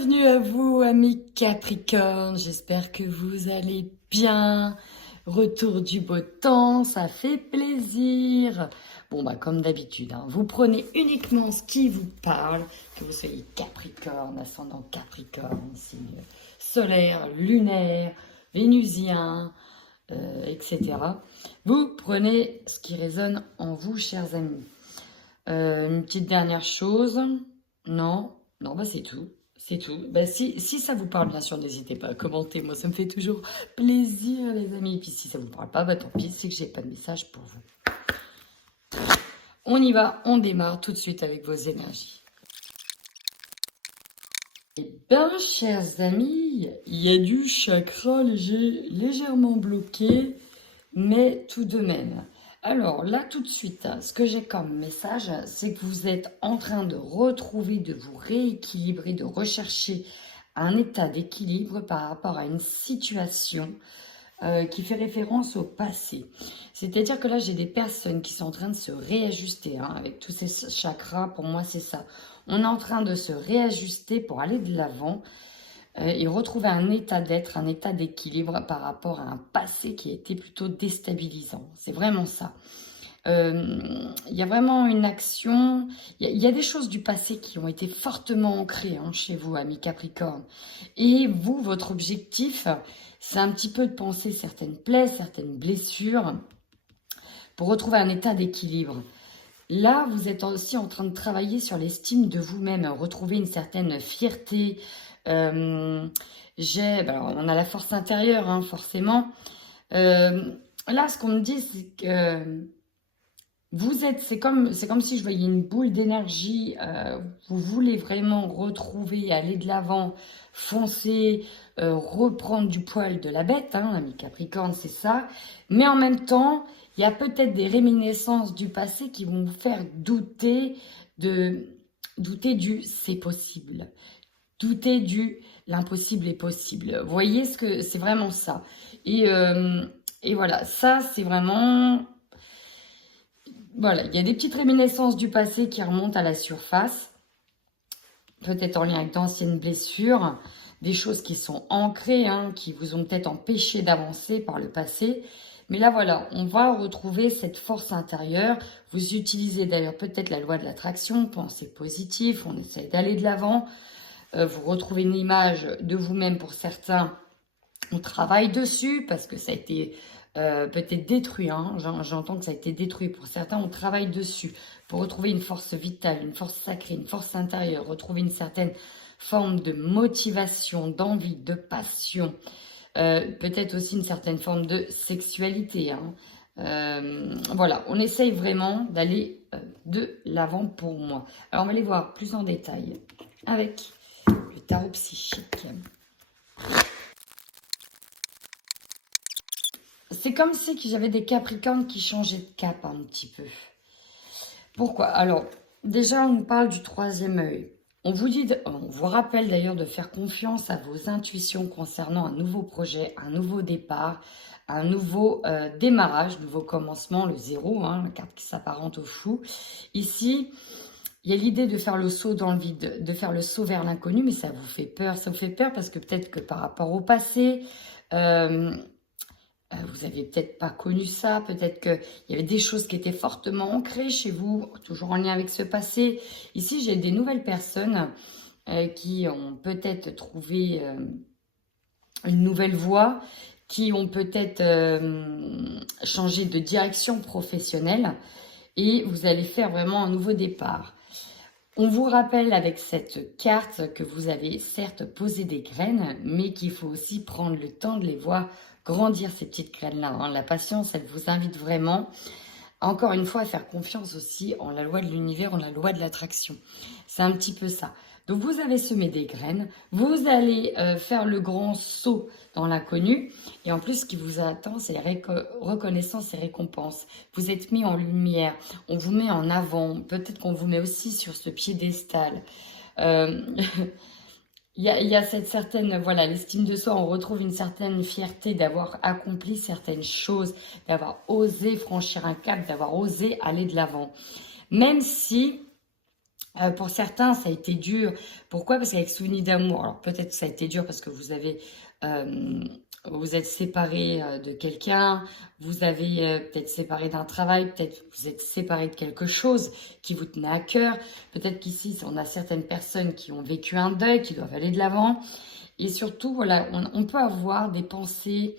Bienvenue à vous, amis Capricorne. J'espère que vous allez bien. Retour du beau temps, ça fait plaisir. Bon, comme d'habitude, vous prenez uniquement ce qui vous parle, que vous soyez Capricorne, ascendant Capricorne, signe solaire, lunaire, vénusien, etc. Vous prenez ce qui résonne en vous, chers amis. Une petite dernière chose. Non, c'est tout. C'est tout. Si ça vous parle, bien sûr, n'hésitez pas à commenter. Moi, ça me fait toujours plaisir, les amis. Et puis, si ça vous parle pas, tant pis, c'est que j'ai pas de message pour vous. On y va, on démarre tout de suite avec vos énergies. Eh bien, chers amis, il y a du chakra légèrement bloqué, mais tout de même. Alors là, tout de suite, ce que j'ai comme message, c'est que vous êtes en train de retrouver, de vous rééquilibrer, de rechercher un état d'équilibre par rapport à une situation qui fait référence au passé. C'est-à-dire que là, j'ai des personnes qui sont en train de se réajuster avec tous ces chakras. Pour moi, c'est ça. On est en train de se réajuster pour aller de l'avant et retrouver un état d'être, un état d'équilibre par rapport à un passé qui a été plutôt déstabilisant. C'est vraiment ça. Il y a vraiment une action, il y a des choses du passé qui ont été fortement ancrées chez vous, amis Capricorne. Et vous, votre objectif, c'est un petit peu de penser certaines plaies, certaines blessures pour retrouver un état d'équilibre. Là, vous êtes aussi en train de travailler sur l'estime de vous-même, retrouver une certaine fierté. On a la force intérieure, forcément. Là, ce qu'on me dit, c'est que vous êtes, c'est comme si je voyais une boule d'énergie. Vous voulez vraiment retrouver, aller de l'avant, foncer, reprendre du poil de la bête, l'ami Capricorne, c'est ça. Mais en même temps, il y a peut-être des réminiscences du passé qui vont vous faire douter du c'est possible. Douter du l'impossible est possible. Vous voyez ce que c'est vraiment ça. Et voilà, ça c'est vraiment... Voilà, il y a des petites réminiscences du passé qui remontent à la surface. Peut-être en lien avec d'anciennes blessures, des choses qui sont ancrées, qui vous ont peut-être empêché d'avancer par le passé. Mais là, voilà, on va retrouver cette force intérieure. Vous utilisez d'ailleurs peut-être la loi de l'attraction, pensez positif, on essaie d'aller de l'avant. Vous retrouvez une image de vous-même pour certains. On travaille dessus parce que ça a été peut-être détruit. J'entends que ça a été détruit pour certains. On travaille dessus pour retrouver une force vitale, une force sacrée, une force intérieure, retrouver une certaine forme de motivation, d'envie, de passion. Peut-être aussi une certaine forme de sexualité. Voilà, on essaye vraiment d'aller de l'avant pour moi. Alors, on va aller voir plus en détail avec le tarot psychique. C'est comme si j'avais des Capricornes qui changeaient de cap un petit peu. Pourquoi? Alors, déjà, on parle du troisième œil. On vous rappelle d'ailleurs de faire confiance à vos intuitions concernant un nouveau projet, un nouveau départ, un nouveau démarrage, nouveau commencement, le zéro, la carte qui s'apparente au fou. Ici, il y a l'idée de faire le saut dans le vide, de faire le saut vers l'inconnu, mais ça vous fait peur. Ça vous fait peur parce que peut-être que par rapport au passé, vous n'aviez peut-être pas connu ça, peut-être qu'il y avait des choses qui étaient fortement ancrées chez vous, toujours en lien avec ce passé. Ici, j'ai des nouvelles personnes qui ont peut-être trouvé une nouvelle voie, qui ont peut-être changé de direction professionnelle et vous allez faire vraiment un nouveau départ. On vous rappelle avec cette carte que vous avez certes posé des graines, mais qu'il faut aussi prendre le temps de les voir grandir, ces petites graines-là. La patience, elle vous invite vraiment, encore une fois, à faire confiance aussi en la loi de l'univers, en la loi de l'attraction. C'est un petit peu ça. Donc, vous avez semé des graines, vous allez faire le grand saut dans l'inconnu. Et en plus, ce qui vous attend, c'est reconnaissance et récompense. Vous êtes mis en lumière, on vous met en avant. Peut-être qu'on vous met aussi sur ce piédestal. Il y a cette certaine, voilà, l'estime de soi, on retrouve une certaine fierté d'avoir accompli certaines choses, d'avoir osé franchir un cap, d'avoir osé aller de l'avant. Même si Pour certains, ça a été dur. Pourquoi? Parce qu'avec Souvenir d'amour, alors peut-être que ça a été dur parce que vous êtes séparés de quelqu'un, vous avez peut-être séparé d'un travail, peut-être vous êtes séparés de quelque chose qui vous tenait à cœur. Peut-être qu'ici, on a certaines personnes qui ont vécu un deuil, qui doivent aller de l'avant. Et surtout, voilà, on peut avoir des pensées,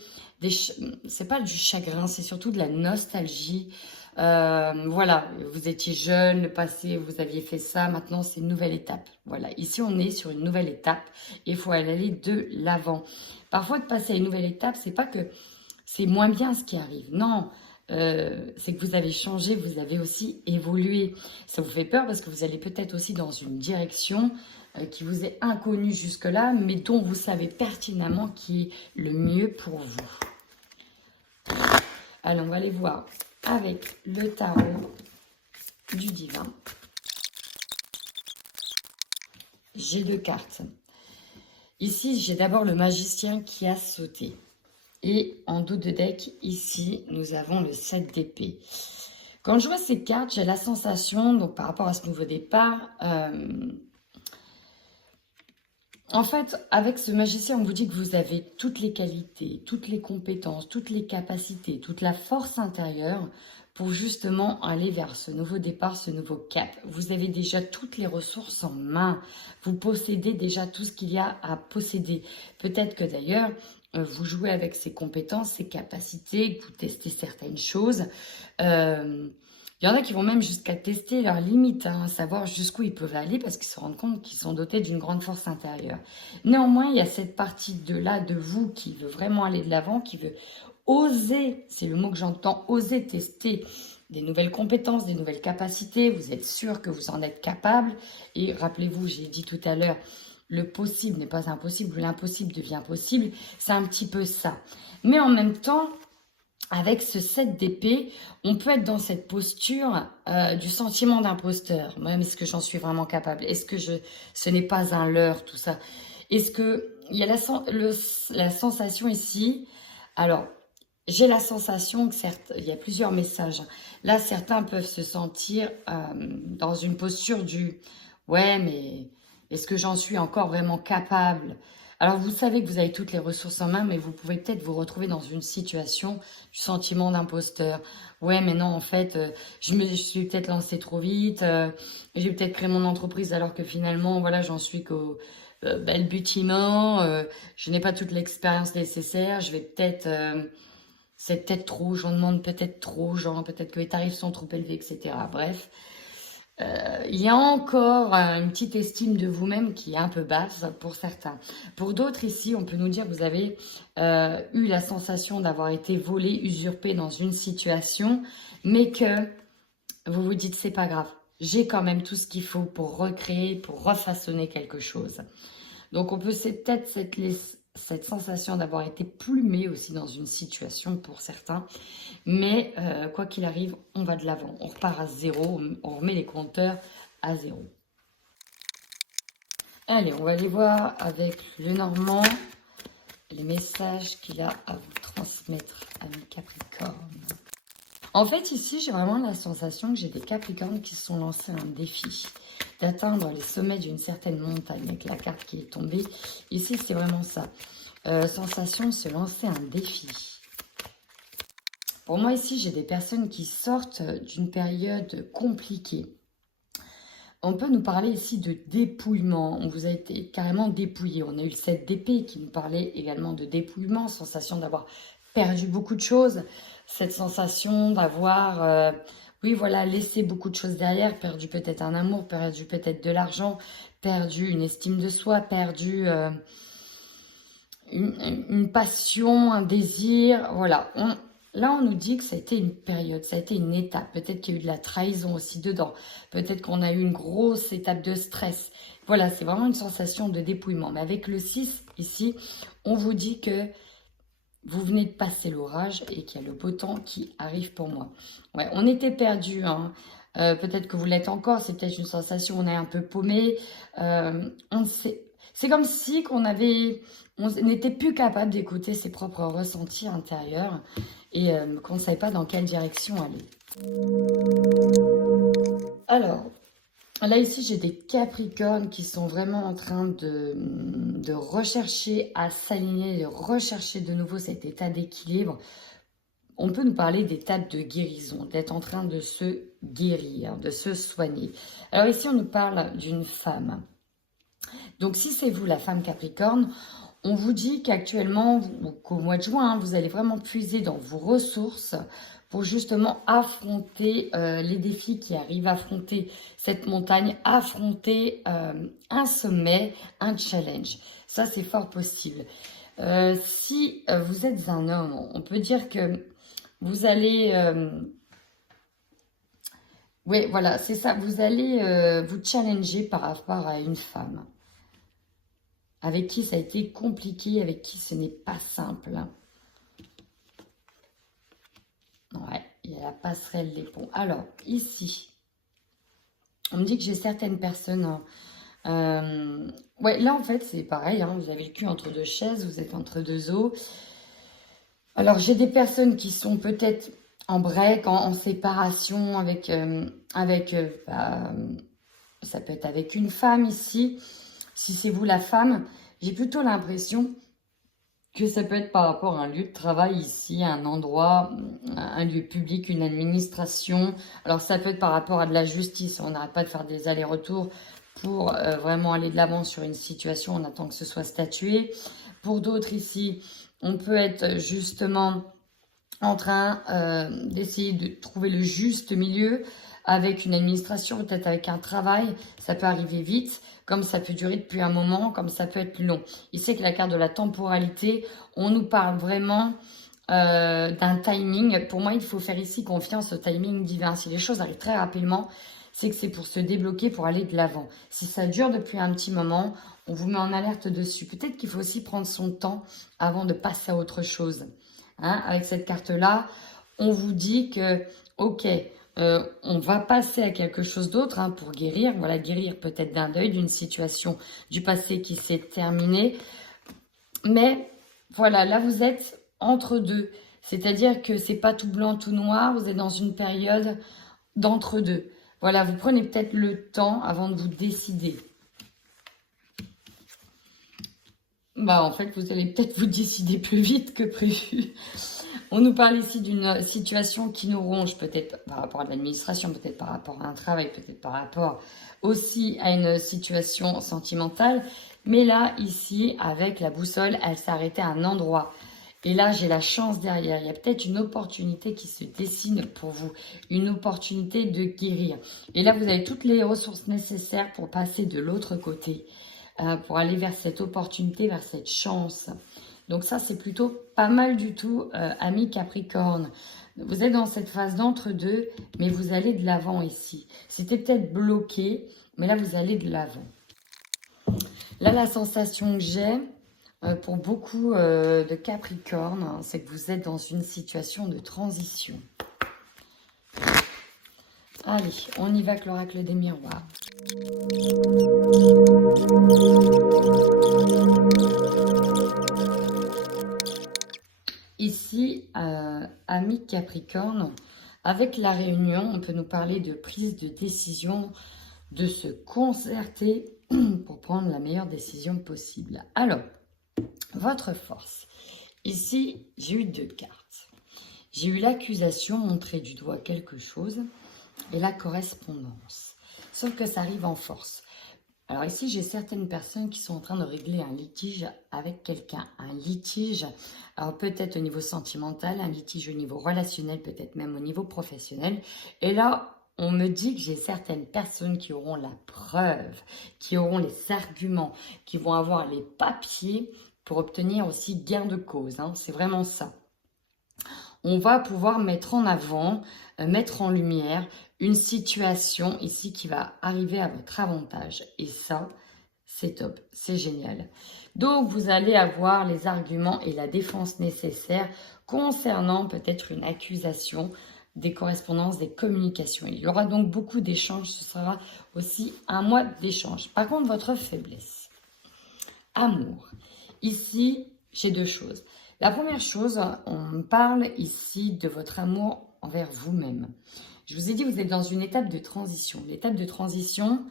c'est pas du chagrin, c'est surtout de la nostalgie. Voilà, vous étiez jeune, le passé, vous aviez fait ça, maintenant c'est une nouvelle étape. Voilà, ici on est sur une nouvelle étape et il faut aller de l'avant. Parfois, de passer à une nouvelle étape, c'est pas que c'est moins bien ce qui arrive. Non, c'est que vous avez changé, vous avez aussi évolué. Ça vous fait peur parce que vous allez peut-être aussi dans une direction qui vous est inconnue jusque-là, mais dont vous savez pertinemment qui est le mieux pour vous. Alors, on va aller voir avec le tarot du divin. J'ai 2 cartes. Ici, j'ai d'abord le magicien qui a sauté. Et en dos de deck, ici, nous avons le 7 d'épée. Quand je vois ces cartes, j'ai la sensation, donc par rapport à ce nouveau départ, en fait, avec ce magicien, on vous dit que vous avez toutes les qualités, toutes les compétences, toutes les capacités, toute la force intérieure pour justement aller vers ce nouveau départ, ce nouveau cap. Vous avez déjà toutes les ressources en main. Vous possédez déjà tout ce qu'il y a à posséder. Peut-être que d'ailleurs, vous jouez avec ces compétences, ces capacités, que vous testez certaines choses. Il y en a qui vont même jusqu'à tester leurs limites, hein, savoir jusqu'où ils peuvent aller parce qu'ils se rendent compte qu'ils sont dotés d'une grande force intérieure. Néanmoins, il y a cette partie de là, de vous, qui veut vraiment aller de l'avant, qui veut oser, c'est le mot que j'entends, oser tester des nouvelles compétences, des nouvelles capacités. Vous êtes sûr que vous en êtes capable. Et rappelez-vous, j'ai dit tout à l'heure, le possible n'est pas impossible, l'impossible devient possible. C'est un petit peu ça. Mais en même temps, avec ce 7 d'épée, on peut être dans cette posture du sentiment d'imposteur. Même est-ce que j'en suis vraiment capable? Est-ce que ce n'est pas un leurre, tout ça? Est-ce que il y a la sensation ici? Alors, j'ai la sensation que certes, il y a plusieurs messages. Là, certains peuvent se sentir dans une posture du ouais, mais est-ce que j'en suis encore vraiment capable? Alors, vous savez que vous avez toutes les ressources en main, mais vous pouvez peut-être vous retrouver dans une situation du sentiment d'imposteur. Ouais, mais non, en fait, je suis peut-être lancée trop vite, j'ai peut-être créé mon entreprise alors que finalement, voilà, j'en suis qu'au balbutiement, je n'ai pas toute l'expérience nécessaire, je vais peut-être, c'est peut-être trop, j'en demande peut-être trop, genre peut-être que les tarifs sont trop élevés, etc. Bref. Il y a encore une petite estime de vous-même qui est un peu basse pour certains. Pour d'autres ici, on peut nous dire que vous avez eu la sensation d'avoir été volé, usurpé dans une situation, mais que vous vous dites c'est pas grave, j'ai quand même tout ce qu'il faut pour recréer, pour refaçonner quelque chose. Donc on peut peut-être cette sensation d'avoir été plumé aussi dans une situation pour certains. Mais quoi qu'il arrive, on va de l'avant. On repart à zéro, on remet les compteurs à zéro. Allez, on va aller voir avec le Normand les messages qu'il a à vous transmettre, amis Capricorne. En fait, ici, j'ai vraiment la sensation que j'ai des Capricornes qui se sont lancés un défi d'atteindre les sommets d'une certaine montagne avec la carte qui est tombée. Ici, c'est vraiment ça. Sensation de se lancer un défi. Pour moi, ici, j'ai des personnes qui sortent d'une période compliquée. On peut nous parler ici de dépouillement. On vous a été carrément dépouillé. On a eu le 7 d'épée qui nous parlait également de dépouillement, sensation d'avoir perdu beaucoup de choses. Cette sensation d'avoir, oui, voilà, laissé beaucoup de choses derrière, perdu peut-être un amour, perdu peut-être de l'argent, perdu une estime de soi, perdu une passion, un désir. Voilà, là, on nous dit que ça a été une période, ça a été une étape. Peut-être qu'il y a eu de la trahison aussi dedans. Peut-être qu'on a eu une grosse étape de stress. Voilà, c'est vraiment une sensation de dépouillement. Mais avec le 6, ici, on vous dit que vous venez de passer l'orage et qu'il y a le beau temps qui arrive pour moi. Ouais, on était perdus, hein. Peut-être que vous l'êtes encore. C'est peut-être une sensation, on est un peu paumé. On sait. C'est comme si on n'était plus capable d'écouter ses propres ressentis intérieurs et qu'on ne savait pas dans quelle direction aller. Alors, Là, ici, j'ai des Capricornes qui sont vraiment en train de rechercher à s'aligner, de rechercher de nouveau cet état d'équilibre. On peut nous parler d'étapes de guérison, d'être en train de se guérir, de se soigner. Alors ici, on nous parle d'une femme. Donc, si c'est vous, la femme Capricorne, on vous dit qu'actuellement, ou qu'au mois de juin, vous allez vraiment puiser dans vos ressources pour justement affronter les défis qui arrivent, affronter cette montagne, affronter un sommet, un challenge. Ça, c'est fort possible. Si vous êtes un homme, on peut dire que vous allez... oui, voilà, c'est ça. Vous allez vous challenger par rapport à une femme avec qui ça a été compliqué, avec qui ce n'est pas simple. Ouais, il y a la passerelle des ponts. Alors, ici, on me dit que j'ai certaines personnes... ouais, là, en fait, c'est pareil. Hein, vous avez le cul entre deux chaises, vous êtes entre deux eaux. Alors, j'ai des personnes qui sont peut-être en break, en séparation avec... ça peut être avec une femme ici. Si c'est vous la femme, j'ai plutôt l'impression que ça peut être par rapport à un lieu de travail ici, un endroit, un lieu public, une administration. Alors ça peut être par rapport à de la justice. On n'arrête pas de faire des allers-retours pour vraiment aller de l'avant sur une situation. On attend que ce soit statué. Pour d'autres ici, on peut être justement en train d'essayer de trouver le juste milieu avec une administration, peut-être avec un travail. Ça peut arriver vite, comme ça peut durer depuis un moment, comme ça peut être long. Ici, que la carte de la temporalité, on nous parle vraiment d'un timing. Pour moi, il faut faire ici confiance au timing divin. Si les choses arrivent très rapidement, c'est que c'est pour se débloquer, pour aller de l'avant. Si ça dure depuis un petit moment, on vous met en alerte dessus. Peut-être qu'il faut aussi prendre son temps avant de passer à autre chose. Hein, avec cette carte-là, on vous dit que, ok, on va passer à quelque chose d'autre hein, pour guérir. Voilà, guérir peut-être d'un deuil, d'une situation du passé qui s'est terminée. Mais voilà, là, vous êtes entre deux. C'est-à-dire que c'est pas tout blanc, tout noir. Vous êtes dans une période d'entre-deux. Voilà, vous prenez peut-être le temps avant de vous décider. Bah, en fait, vous allez peut-être vous décider plus vite que prévu. On nous parle ici d'une situation qui nous ronge, peut-être par rapport à l'administration, peut-être par rapport à un travail, peut-être par rapport aussi à une situation sentimentale. Mais là, ici, avec la boussole, elle s'est arrêtée à un endroit. Et là, j'ai la chance derrière. Il y a peut-être une opportunité qui se dessine pour vous. Une opportunité de guérir. Et là, vous avez toutes les ressources nécessaires pour passer de l'autre côté. Pour aller vers cette opportunité, vers cette chance. Donc ça, c'est plutôt pas mal du tout, amis Capricorne. Vous êtes dans cette phase d'entre-deux, mais vous allez de l'avant ici. C'était peut-être bloqué, mais là, vous allez de l'avant. Là, la sensation que j'ai, pour beaucoup de Capricorne, hein, c'est que vous êtes dans une situation de transition. Allez, on y va avec l'oracle des miroirs. Ici, amis Capricorne, avec la réunion, on peut nous parler de prise de décision, de se concerter pour prendre la meilleure décision possible. Alors, votre force. Ici, j'ai eu deux cartes. J'ai eu l'accusation, montrer du doigt quelque chose, et la correspondance. Sauf que ça arrive en force. Alors ici, j'ai certaines personnes qui sont en train de régler un litige avec quelqu'un. Un litige, alors peut-être au niveau sentimental, un litige au niveau relationnel, peut-être même au niveau professionnel. Et là, on me dit que j'ai certaines personnes qui auront la preuve, qui auront les arguments, qui vont avoir les papiers pour obtenir aussi gain de cause. Hein. C'est vraiment ça. On va pouvoir mettre en avant, mettre en lumière une situation ici qui va arriver à votre avantage. Et ça, c'est top, c'est génial. Donc, vous allez avoir les arguments et la défense nécessaires concernant peut-être une accusation, des correspondances, des communications. Il y aura donc beaucoup d'échanges, ce sera aussi un mois d'échange. Par contre, votre faiblesse, amour. Ici, j'ai deux choses. La première chose, on parle ici de votre amour envers vous-même. Je vous ai dit, vous êtes dans une étape de transition. L'étape de transition,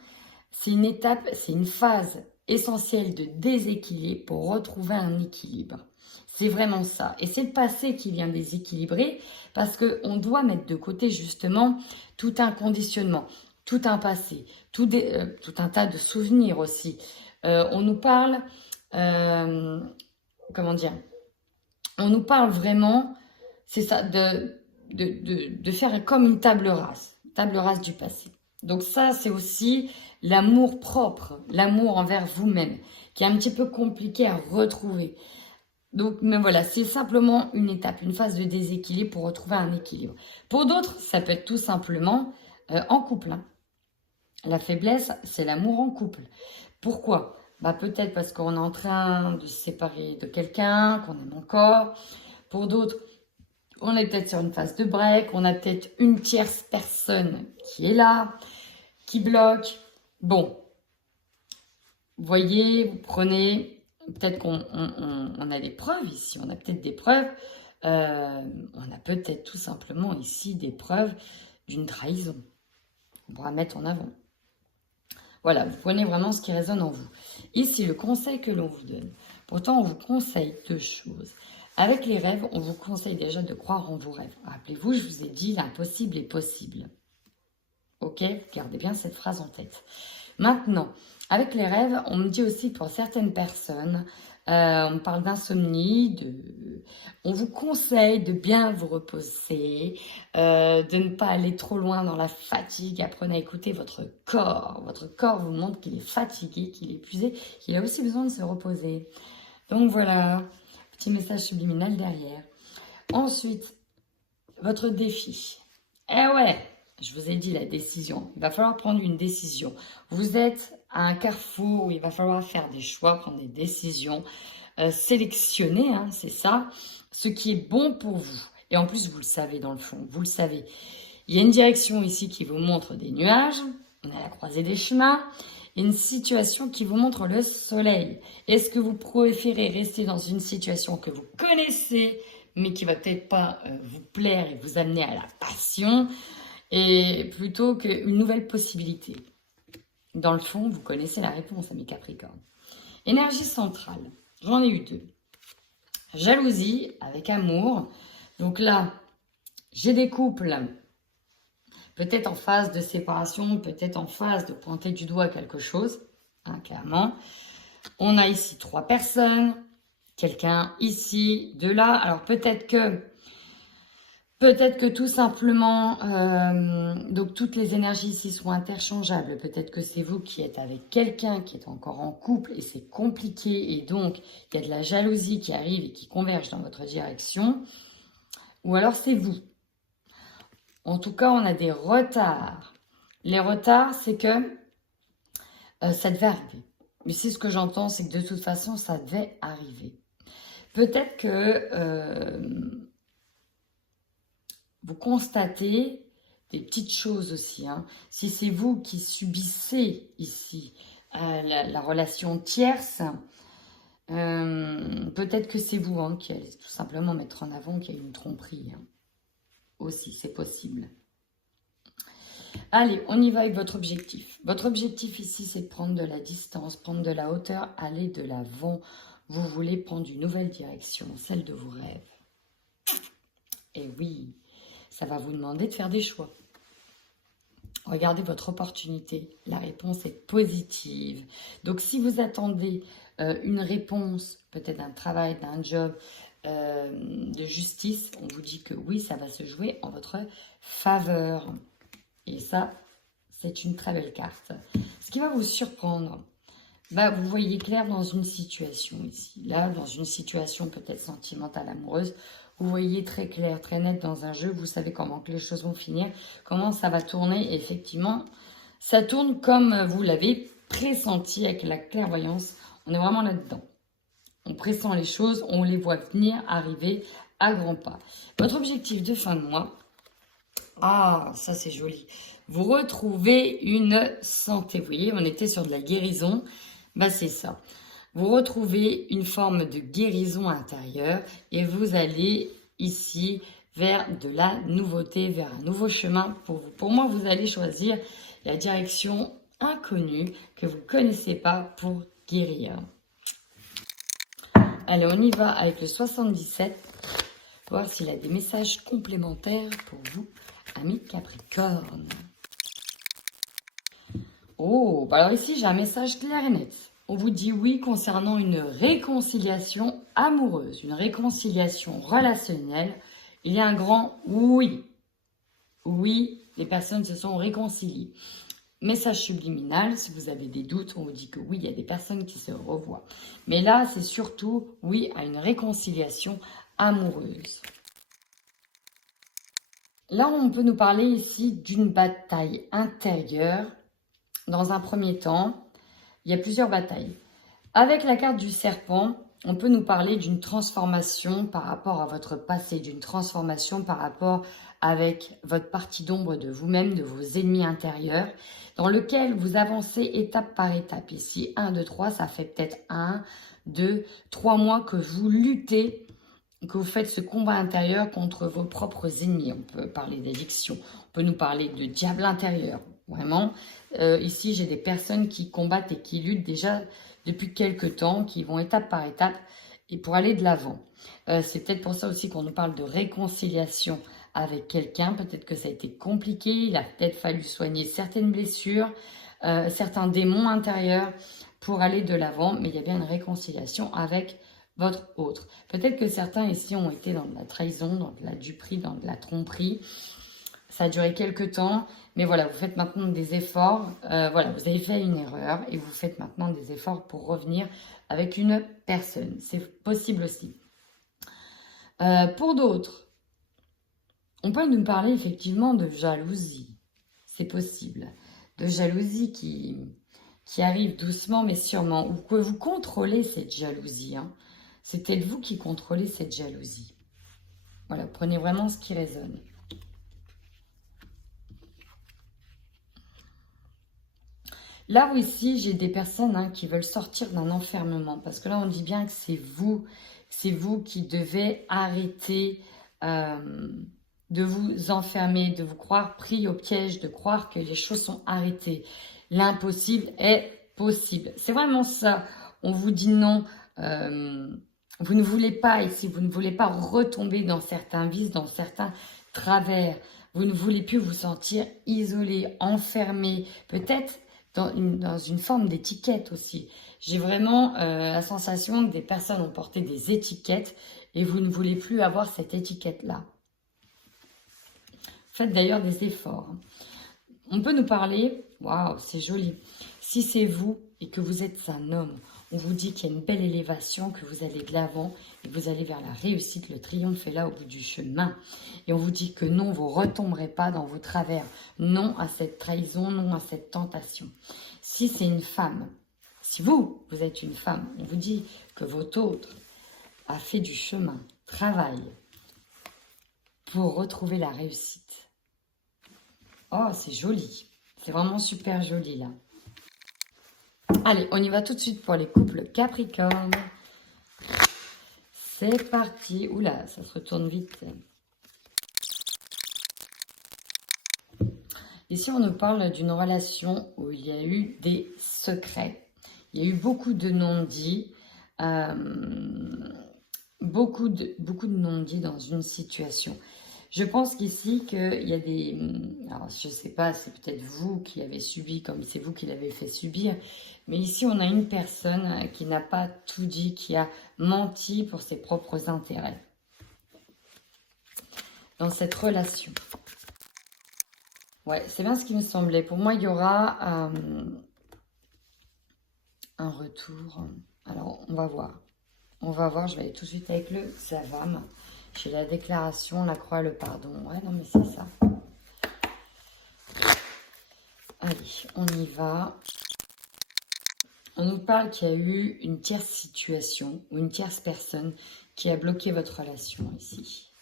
c'est une étape, c'est une phase essentielle de déséquilibre pour retrouver un équilibre. C'est vraiment ça. Et c'est le passé qui vient déséquilibrer parce qu'on doit mettre de côté justement tout un conditionnement, tout un passé, tout un tas de souvenirs aussi. On nous parle, comment dire, on nous parle vraiment, c'est ça, de faire comme une table rase du passé. Donc ça, c'est aussi l'amour propre, l'amour envers vous-même, qui est un petit peu compliqué à retrouver. Donc, mais voilà, c'est simplement une étape, une phase de déséquilibre pour retrouver un équilibre. Pour d'autres, ça peut être tout simplement en couple. Hein. La faiblesse, c'est l'amour en couple. Pourquoi? Bah, peut-être parce qu'on est en train de se séparer de quelqu'un, qu'on aime encore. Pour d'autres, on est peut-être sur une phase de break, on a peut-être une tierce personne qui est là, qui bloque. Bon, vous voyez, vous prenez, peut-être qu'on a des preuves ici, on a peut-être des preuves, on a peut-être tout simplement ici des preuves d'une trahison. On pourra mettre en avant. Voilà, vous prenez vraiment ce qui résonne en vous. Ici, le conseil que l'on vous donne. Pourtant, on vous conseille deux choses. Avec les rêves, on vous conseille déjà de croire en vos rêves. Rappelez-vous, je vous ai dit, l'impossible est possible. Ok, gardez bien cette phrase en tête. Maintenant, avec les rêves, on me dit aussi pour certaines personnes, on parle d'insomnie, on vous conseille de bien vous reposer, de ne pas aller trop loin dans la fatigue. Apprenez à écouter votre corps. Votre corps vous montre qu'il est fatigué, qu'il est épuisé, qu'il a aussi besoin de se reposer. Donc voilà, petit message subliminal derrière. Ensuite, votre défi. Eh ouais, je vous ai dit la décision. Il va falloir prendre une décision. Vous êtes à un carrefour où il va falloir faire des choix, prendre des décisions, sélectionner, hein, c'est ça, ce qui est bon pour vous. Et en plus, vous le savez dans le fond, vous le savez. Il y a une direction ici qui vous montre des nuages, on est à la croisée des chemins, et une situation qui vous montre le soleil. Est-ce que vous préférez rester dans une situation que vous connaissez, mais qui va peut-être pas vous plaire et vous amener à la passion, et plutôt qu'une nouvelle possibilité? Dans le fond, vous connaissez la réponse à mes Capricornes. Énergie centrale, j'en ai eu deux. Jalousie avec amour. Donc là, j'ai des couples, peut-être en phase de séparation, peut-être en phase de pointer du doigt quelque chose, hein, clairement. On a ici 3 personnes, quelqu'un ici, 2 là. Alors peut-être que tout simplement, donc toutes les énergies ici sont interchangeables. Peut-être que c'est vous qui êtes avec quelqu'un qui est encore en couple et c'est compliqué. Et donc, il y a de la jalousie qui arrive et qui converge dans votre direction. Ou alors c'est vous. En tout cas, on a des retards. Les retards, c'est que ça devait arriver. Mais c'est ce que j'entends, c'est que de toute façon, ça devait arriver. Peut-être que vous constatez des petites choses aussi. Hein. Si c'est vous qui subissez ici la relation tierce, peut-être que c'est vous hein, qui allez tout simplement mettre en avant qu'il y a une tromperie. Hein. Aussi, c'est possible. Allez, on y va avec votre objectif. Votre objectif ici, c'est de prendre de la distance, prendre de la hauteur, aller de l'avant. Vous voulez prendre une nouvelle direction, celle de vos rêves. Et oui, ça va vous demander de faire des choix. Regardez votre opportunité. La réponse est positive. Donc, si vous attendez une réponse, peut-être d'un travail, d'un job, de justice, on vous dit que oui, ça va se jouer en votre faveur. Et ça, c'est une très belle carte. Ce qui va vous surprendre, bah, vous voyez clair dans une situation ici. Là, dans une situation peut-être sentimentale, amoureuse, vous voyez très clair, très net dans un jeu. Vous savez comment que les choses vont finir, comment ça va tourner. Et effectivement, ça tourne comme vous l'avez pressenti avec la clairvoyance. On est vraiment là-dedans. On pressent les choses, on les voit venir, arriver à grands pas. Votre objectif de fin de mois, ah, ça c'est joli. Vous retrouvez une santé. Vous voyez, on était sur de la guérison. Bah, c'est ça. Vous retrouvez une forme de guérison intérieure et vous allez ici vers de la nouveauté, vers un nouveau chemin pour vous. Pour moi, vous allez choisir la direction inconnue que vous ne connaissez pas pour guérir. Allez, on y va avec le 77. Voir s'il a des messages complémentaires pour vous, amis Capricorne. Oh, bah alors ici, j'ai un message clair et net. On vous dit oui concernant une réconciliation amoureuse, une réconciliation relationnelle. Il y a un grand oui. Oui, les personnes se sont réconciliées. Message subliminal, si vous avez des doutes, on vous dit que oui, il y a des personnes qui se revoient. Mais là, c'est surtout oui à une réconciliation amoureuse. Là, on peut nous parler ici d'une bataille intérieure. Dans un premier temps, il y a plusieurs batailles. Avec la carte du serpent, on peut nous parler d'une transformation par rapport à votre passé, d'une transformation par rapport avec votre partie d'ombre de vous-même, de vos ennemis intérieurs, dans lequel vous avancez étape par étape. Ici, 1, 2, 3, ça fait peut-être 1, 2, 3 mois que vous luttez, que vous faites ce combat intérieur contre vos propres ennemis. On peut parler d'addiction, on peut nous parler de diable intérieur. Vraiment, ici, j'ai des personnes qui combattent et qui luttent déjà depuis quelques temps, qui vont étape par étape et pour aller de l'avant. C'est peut-être pour ça aussi qu'on nous parle de réconciliation avec quelqu'un. Peut-être que ça a été compliqué, il a peut-être fallu soigner certaines blessures, certains démons intérieurs pour aller de l'avant, mais il y a bien une réconciliation avec votre autre. Peut-être que certains ici ont été dans de la trahison, dans de la duperie, dans de la tromperie. Ça a duré quelques temps, mais voilà, vous faites maintenant des efforts. Voilà, vous avez fait une erreur et vous faites maintenant des efforts pour revenir avec une personne. C'est possible aussi. Pour d'autres, on peut nous parler effectivement de jalousie. C'est possible. De jalousie qui arrive doucement mais sûrement. Ou que vous contrôlez cette jalousie. Hein. C'est peut-être vous qui contrôlez cette jalousie. Voilà, prenez vraiment ce qui résonne. Là où ici, j'ai des personnes qui veulent sortir d'un enfermement. Parce que là, on dit bien que c'est vous qui devez arrêter de vous enfermer, de vous croire pris au piège, de croire que les choses sont arrêtées. L'impossible est possible. C'est vraiment ça. On vous dit non. Vous ne voulez pas ici, vous ne voulez pas retomber dans certains vices, dans certains travers. Vous ne voulez plus vous sentir isolé, enfermé. Peut-être dans une forme d'étiquette aussi. J'ai vraiment la sensation que des personnes ont porté des étiquettes et vous ne voulez plus avoir cette étiquette-là. Faites d'ailleurs des efforts. On peut nous parler, waouh, c'est joli. Si c'est vous et que vous êtes un homme, on vous dit qu'il y a une belle élévation, que vous allez de l'avant et que vous allez vers la réussite. Le triomphe est là au bout du chemin. Et on vous dit que non, vous ne retomberez pas dans vos travers. Non à cette trahison, non à cette tentation. Si c'est une femme, si vous êtes une femme, on vous dit que votre autre a fait du chemin, travaille pour retrouver la réussite. Oh, c'est joli. C'est vraiment super joli là. Allez, on y va tout de suite pour les couples Capricorne. C'est parti. Oula, ça se retourne vite. Ici, on nous parle d'une relation où il y a eu des secrets. Il y a eu beaucoup de non-dits. Beaucoup de non-dits dans une situation. Je pense qu'ici, qu'il y a des... Alors, je ne sais pas, c'est peut-être vous qui l'avez subi, comme c'est vous qui l'avez fait subir. Mais ici, on a une personne qui n'a pas tout dit, qui a menti pour ses propres intérêts. Dans cette relation. Ouais, c'est bien ce qui me semblait. Pour moi, il y aura un retour. Alors, on va voir. On va voir, je vais aller tout de suite avec le Xavam. J'ai la déclaration, la croix, le pardon. Ouais, non, mais c'est ça. Allez, on y va. On nous parle qu'il y a eu une tierce situation ou une tierce personne qui a bloqué votre relation ici.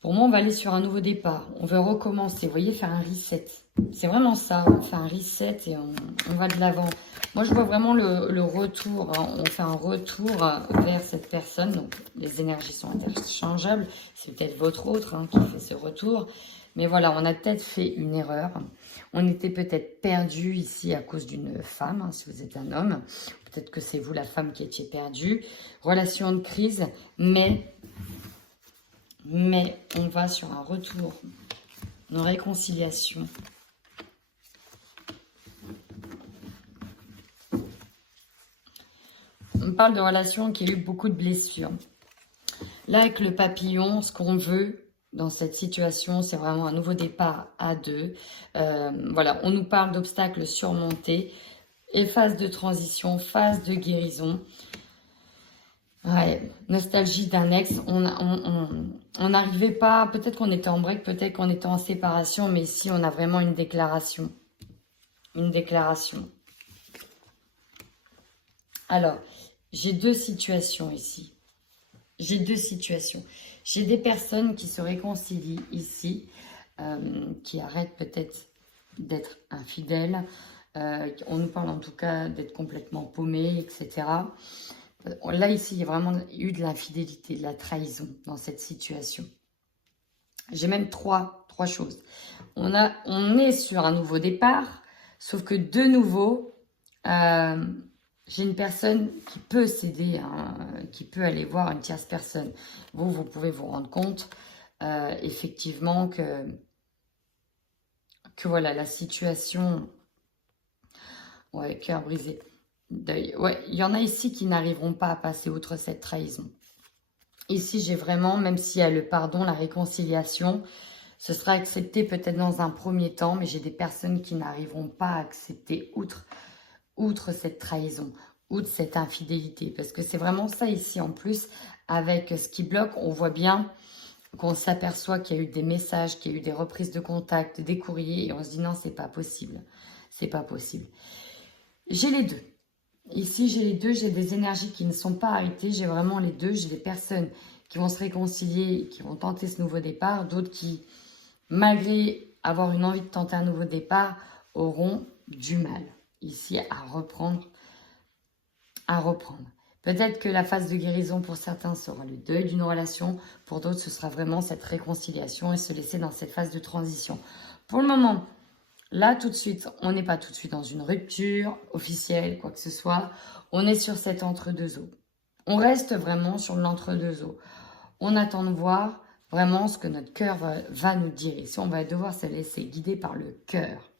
Pour moi, on va aller sur un nouveau départ. On veut recommencer, vous voyez, faire un reset. C'est vraiment ça, on fait un reset et on va de l'avant. Moi, je vois vraiment le retour. Hein. On fait un retour vers cette personne. Donc, les énergies sont interchangeables. C'est peut-être votre autre hein, qui fait ce retour. Mais voilà, on a peut-être fait une erreur. On était peut-être perdu ici à cause d'une femme, hein, si vous êtes un homme. Peut-être que c'est vous, la femme, qui étiez perdue. Relation de crise, mais on va sur un retour, une réconciliation. On parle de relations qui ont eu beaucoup de blessures. Là, avec le papillon, ce qu'on veut dans cette situation, c'est vraiment un nouveau départ à deux. Voilà, on nous parle d'obstacles surmontés et phase de transition, phase de guérison. Ouais, nostalgie d'un ex, on n'arrivait pas, peut-être qu'on était en break, peut-être qu'on était en séparation, mais ici on a vraiment une déclaration. Une déclaration. Alors, j'ai deux situations ici. J'ai deux situations. J'ai des personnes qui se réconcilient ici, qui arrêtent peut-être d'être infidèles. On nous parle en tout cas d'être complètement paumés, etc. Là, ici, il y a vraiment eu de l'infidélité, de la trahison dans cette situation. J'ai même trois choses. On est sur un nouveau départ, sauf que de nouveau, j'ai une personne qui peut céder, hein, qui peut aller voir une tierce personne. Vous pouvez vous rendre compte, effectivement, que voilà, la situation, ouais, cœur brisé. Ouais, il y en a ici qui n'arriveront pas à passer outre cette trahison. Ici, j'ai vraiment, même s'il y a le pardon, la réconciliation, ce sera accepté peut-être dans un premier temps, mais j'ai des personnes qui n'arriveront pas à accepter outre cette trahison, outre cette infidélité. Parce que c'est vraiment ça ici en plus, avec ce qui bloque, on voit bien qu'on s'aperçoit qu'il y a eu des messages, qu'il y a eu des reprises de contact, des courriers, et on se dit non, c'est pas possible. C'est pas possible. J'ai les deux. Ici, j'ai les deux, j'ai des énergies qui ne sont pas arrêtées, j'ai vraiment les deux, j'ai des personnes qui vont se réconcilier, qui vont tenter ce nouveau départ, d'autres qui, malgré avoir une envie de tenter un nouveau départ, auront du mal, ici, à reprendre. Peut-être que la phase de guérison pour certains sera le deuil d'une relation, pour d'autres ce sera vraiment cette réconciliation et se laisser dans cette phase de transition. Pour le moment, là, tout de suite, on n'est pas tout de suite dans une rupture officielle, quoi que ce soit. On est sur cet entre-deux-eaux. On reste vraiment sur l'entre-deux-eaux. On attend de voir vraiment ce que notre cœur va nous dire. Ici, on va devoir se laisser guider par le cœur.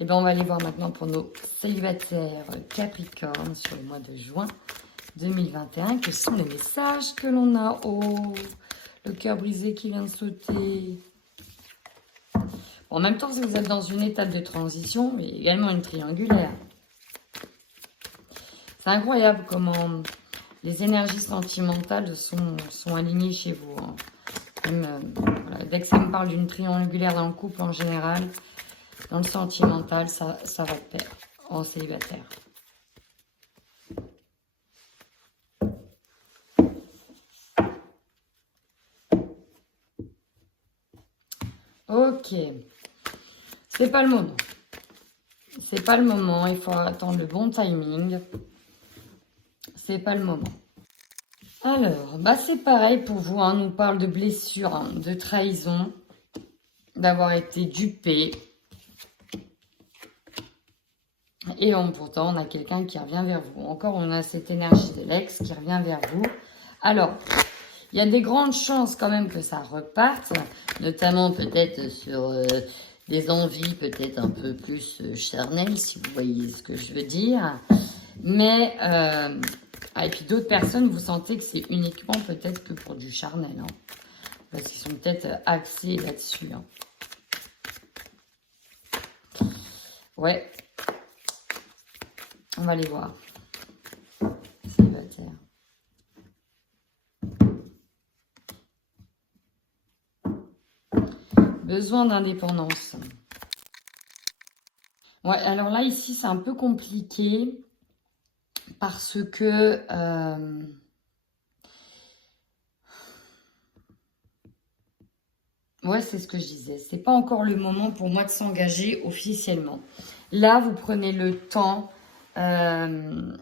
Et bien, on va aller voir maintenant pour nos célibataires Capricorne sur le mois de juin 2021. Quels sont les messages que l'on a? Oh, le cœur brisé qui vient de sauter. En même temps, si vous êtes dans une étape de transition, mais également une triangulaire. C'est incroyable comment les énergies sentimentales sont alignées chez vous. Hein. Même, voilà, dès que ça me parle d'une triangulaire dans le couple en général, dans le sentimental, ça va de pair en célibataire. Ok. C'est pas le moment. C'est pas le moment. Il faut attendre le bon timing. C'est pas le moment. Alors, bah c'est pareil pour vous. Hein. On nous parle de blessures, hein, de trahison, d'avoir été dupé. Et pourtant, on a quelqu'un qui revient vers vous. Encore, on a cette énergie de l'ex qui revient vers vous. Alors, il y a des grandes chances quand même que ça reparte, notamment peut-être sur des envies peut-être un peu plus charnelles, si vous voyez ce que je veux dire. Mais, et puis d'autres personnes, vous sentez que c'est uniquement peut-être que pour du charnel. Hein, parce qu'ils sont peut-être axés là-dessus. Hein. Ouais. On va aller voir. Célibataire. Besoin d'indépendance. Ouais, alors là, ici, c'est un peu compliqué parce que Ouais, c'est ce que je disais. C'est pas encore le moment pour moi de s'engager officiellement. Là, vous prenez le temps. euh,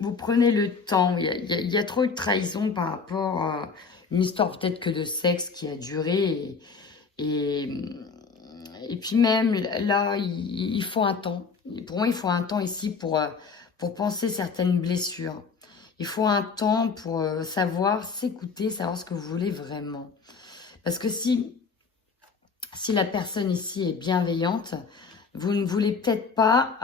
Vous prenez le temps. Il y a trop eu de trahison par rapport à une histoire peut-être que de sexe qui a duré. Et, et puis même là, il faut un temps. Pour moi, il faut un temps ici pour penser certaines blessures. Il faut un temps pour savoir s'écouter, savoir ce que vous voulez vraiment. Parce que si la personne ici est bienveillante, vous ne voulez peut-être pas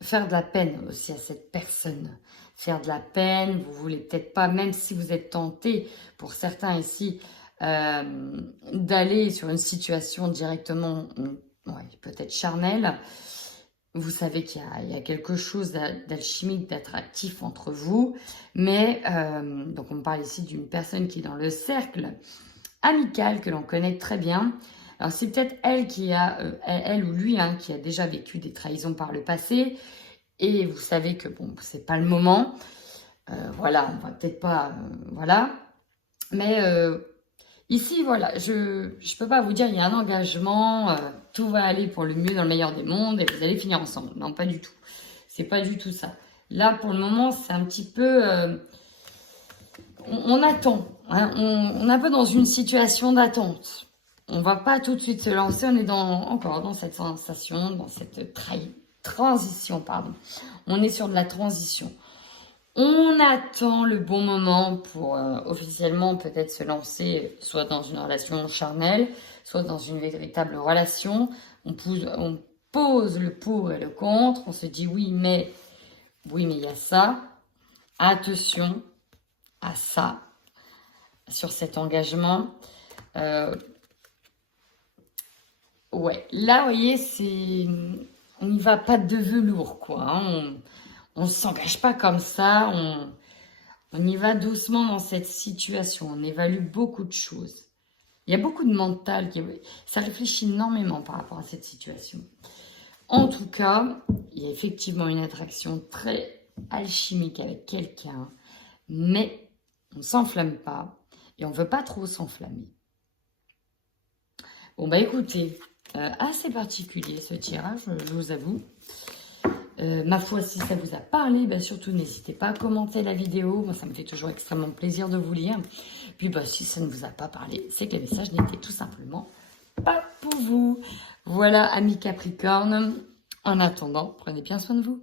faire de la peine aussi à cette personne. Faire de la peine, vous voulez peut-être pas, même si vous êtes tenté, pour certains ici, d'aller sur une situation directement, ouais, peut-être charnelle. Vous savez qu'il y a quelque chose d'alchimique, d'attractif entre vous. Mais, donc on parle ici d'une personne qui est dans le cercle amical, que l'on connaît très bien. Alors c'est peut-être elle qui a, elle ou lui, hein, qui a déjà vécu des trahisons par le passé. Et vous savez que bon, c'est pas le moment. Voilà, on va peut-être pas, voilà. Mais ici, voilà, je peux pas vous dire il y a un engagement, tout va aller pour le mieux dans le meilleur des mondes et vous allez finir ensemble. Non, pas du tout. C'est pas du tout ça. Là, pour le moment, c'est un petit peu, on attend. Hein, on est un peu dans une situation d'attente. On va pas tout de suite se lancer. On est encore dans cette sensation, dans cette transition, pardon. On est sur de la transition. On attend le bon moment pour officiellement peut-être se lancer, soit dans une relation charnelle, soit dans une véritable relation. On pose le pour et le contre. On se dit oui, mais il y a ça. Attention à ça, sur cet engagement. Ouais, là, vous voyez, on n'y va pas de velours, quoi. Hein. On ne s'engage pas comme ça. On y va doucement dans cette situation. On évalue beaucoup de choses. Il y a beaucoup de mental ça réfléchit énormément par rapport à cette situation. En tout cas, il y a effectivement une attraction très alchimique avec quelqu'un, mais on ne s'enflamme pas et on ne veut pas trop s'enflammer. Bon, bah écoutez, assez particulier ce tirage, je vous avoue. Ma foi, si ça vous a parlé, bah surtout n'hésitez pas à commenter la vidéo. Moi, ça me fait toujours extrêmement plaisir de vous lire. Puis, bah, si ça ne vous a pas parlé, c'est que le message n'était tout simplement pas pour vous. Voilà, amis Capricorne. En attendant, prenez bien soin de vous.